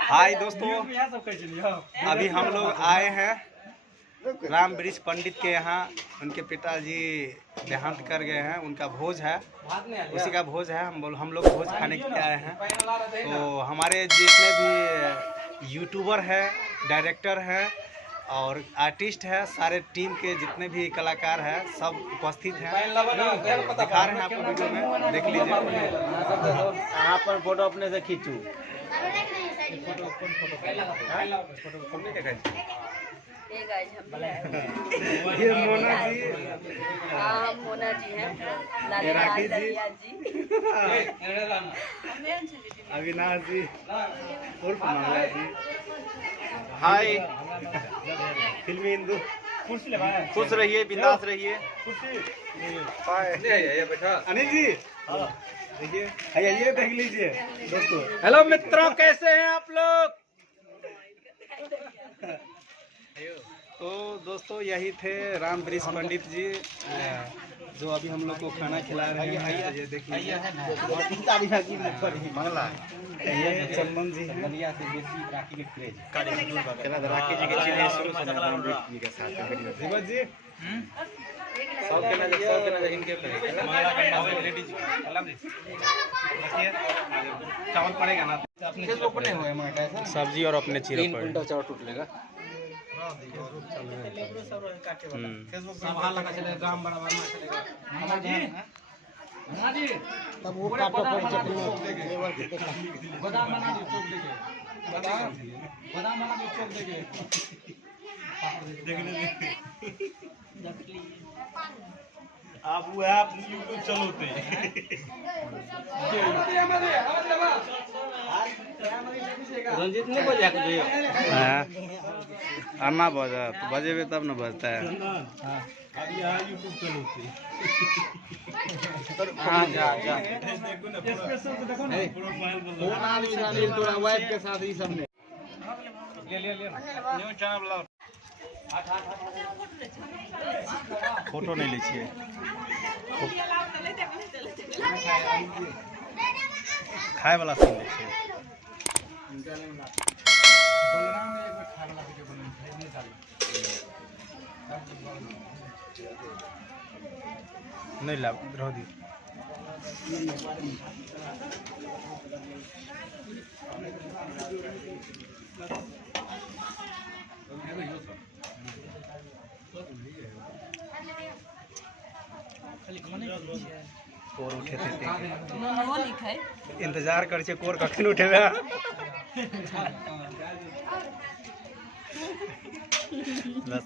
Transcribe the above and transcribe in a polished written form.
हाय दोस्तों, अभी हम लोग आए हैं राम वृक्ष पंडित के यहाँ। उनके पिताजी देहांत कर गए हैं, उनका भोज है, उसी का भोज है। हम लोग भोज खाने के लिए आए हैं। तो हमारे जितने भी यूट्यूबर हैं, डायरेक्टर हैं और आर्टिस्ट है, सारे टीम के जितने भी कलाकार हैं सब उपस्थित हैं। दिखा रहे हैं आपको वीडियो में, देख लीजिए। यहाँ पर फोटो अपने से खींचू। ये मोना जी, हाँ मोना जी हैं, राखी जी, जी अविनाश जी, उर्फ मंगला जी। हाय, फिल्मी हिंदू, खुश रहिए, बिंदास रहिए। अनिल जी देखिए, ये देख लीजिए दोस्तों। हेलो मित्रों, कैसे हैं आप लोग? तो दोस्तों यही थे राम वृक्ष पंडित जी, जो अभी हम लोग को खाना खिला रहे हैं। ये देखिए, मंगला ये चंदन जी हैं। राखी के क्रेज, राखी जी के चीज़ शुरू से राम वृक्ष जी के साथ जीवत जी चावल पड़ेगा ना, सब्जी और अपने चीरा पर चावल टूट लेगा। तब वो काटो पर चटनी बादाम बना दो, चोक देके बादाम बना दो, चोक देके आप वो आप यूट्यूब चलोते रंजीत नहीं बजा के दियो। अन्ना बजा तो बजेबे तब न बजता है। अब यहाँ यूट्यूब चलोते। हाँ जा जा। देखो ना, प्रोफाइल तोरा वाइफ के साथ ही सब ने ले न्यू चैनल फोटो नहीं लीजिए। खाए वाला सीन देखिए। नहीं लाभ रह दी। कोर उठे थे, इंतजार कर कोर कखन उठे।